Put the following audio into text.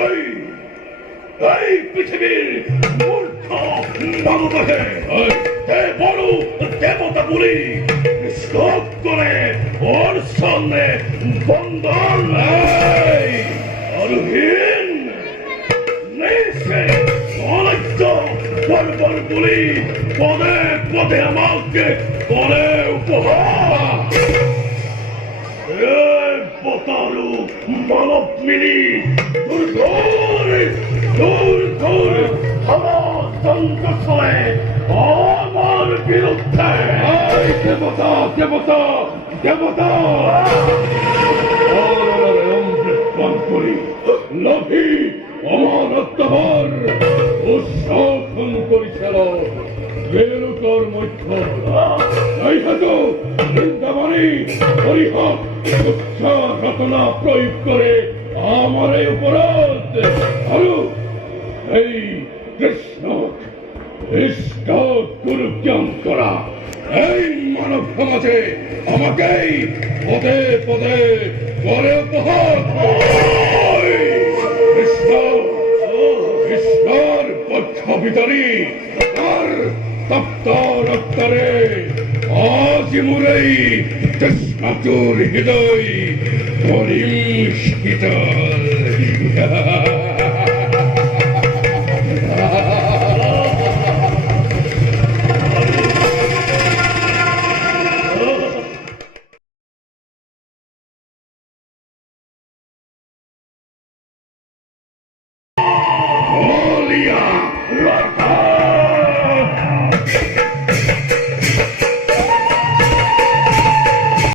এই এই পৃথিবীর মূর্খ মানবকে তে বড় দেবতা বলি স্তব করে ওর সামনে বন্দর অরহীন নেছে অনেক বর্বর বলি পদে পদে আমাকে করে উপহার পতারু মানব মিলি দূর আমার সংকটে আমার বিরুদ্ধে দেবতা দেবতা দেবতা করি লোভী অমানত্যভর উৎসাহন করেছিল বেরুতর মধ্য এই হেতু বৃন্দাবনী হরিহর উচ্চ রচনা প্রয়োগ করে আমার এই অপরাধ আরো এই কৃষ্ণ ইষ্ট গুরুজ্ঞান করা এই মানব সমাজে আমাকেই পদে পদে করে উপহার কৃষ্ণর পক্ষ ভিতরি আর তপ্ত রক্তরে আজ মুরেই কৃষ্ণচুর হৃদয় পরিষ্কৃত